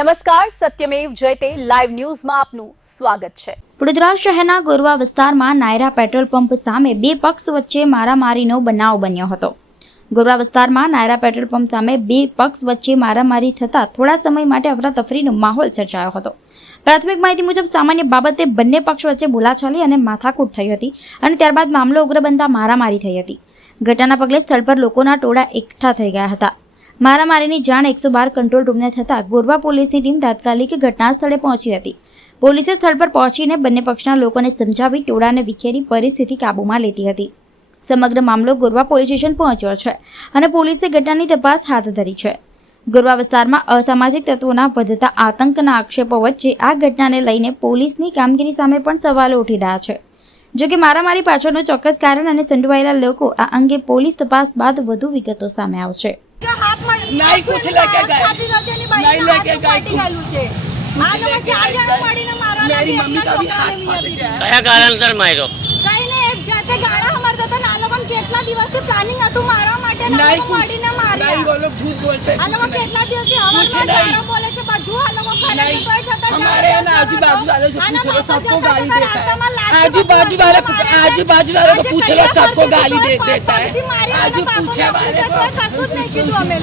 નમસ્કાર, સત્યમેવ જયતે લાઈવ ન્યૂઝમાં આપનું સ્વાગત છે। વડોદરા શહેરના ગોરવા વિસ્તારમાં નાયરા પેટ્રોલ પંપ સામે બે પક્ષ વચ્ચે મારામારીનો બનાવ બન્યો હતો। ગોરવા વિસ્તારમાં નાયરા પેટ્રોલ પંપ સામે બે પક્ષ વચ્ચે મારામારી થતા થોડા સમય માટે અફરાતફરીનો માહોલ સર્જાયો હતો। પ્રાથમિક માહિતી મુજબ સામાન્ય બાબતે બંને પક્ષ વચ્ચે બોલાચાલી અને માથાકૂટ થઈ હતી અને ત્યારબાદ મામલો ઉગ્ર બનતા મારામારી થઈ હતી। ઘટનાના પગલે સ્થળ પર લોકોના ટોળા એકઠા થઈ ગયા હતા। મારામારીની જાણ 112 કંટ્રોલ રૂમને થતાં ગોરવા પોલીસની ટીમ તાત્કાલિક ઘટના સ્થળે પહોંચી હતી। પોલીસે સ્થળ પર પહોંચીને બંને પક્ષના લોકોને સમજાવી ટોળાને વિખેરી પરિસ્થિતિ કાબૂમાં લેતી હતી। સમગ્ર મામલો ગોરવા પોલીસ સ્ટેશન પહોંચ્યો છે અને પોલીસે ઘટનાની તપાસ હાથ ધરી છે। ગોરવા વિસ્તારમાં અસામાજિક તત્વોના વધતા આતંકના આક્ષેપો વચ્ચે આ ઘટનાને લઈને પોલીસની કામગીરી સામે પણ સવાલો ઉઠી રહ્યા છે। જોકે મારામારી પાછળનું ચોક્કસ કારણ અને સંડોવાયેલા લોકો આ અંગે પોલીસ તપાસ બાદ વધુ વિગતો સામે આવશે। नहीं कुछ लेके गए नहीं लेके गए मेरी मम्मी का भी हाथ फट गया है। કયા કારણસર માર્યો? કઈ ને એક જાતે ગાડા હમાર હતા આ લોકો કેટલા દિવસથી પ્લાનિંગ હતું મારવા માટે नहीं कुछ नहीं वो लोग झूठ बोलते આ લોકો કેટલા દિવસથી હવા બોલે છે બધું આ લોકો नहीं हमारे यहाँ ना आजू बाजू वाले से पूछ लो सबको गाली देता है। आजू बाजू वाले को पूछ लो सबको गाली देता है। आजू पूछे वाले को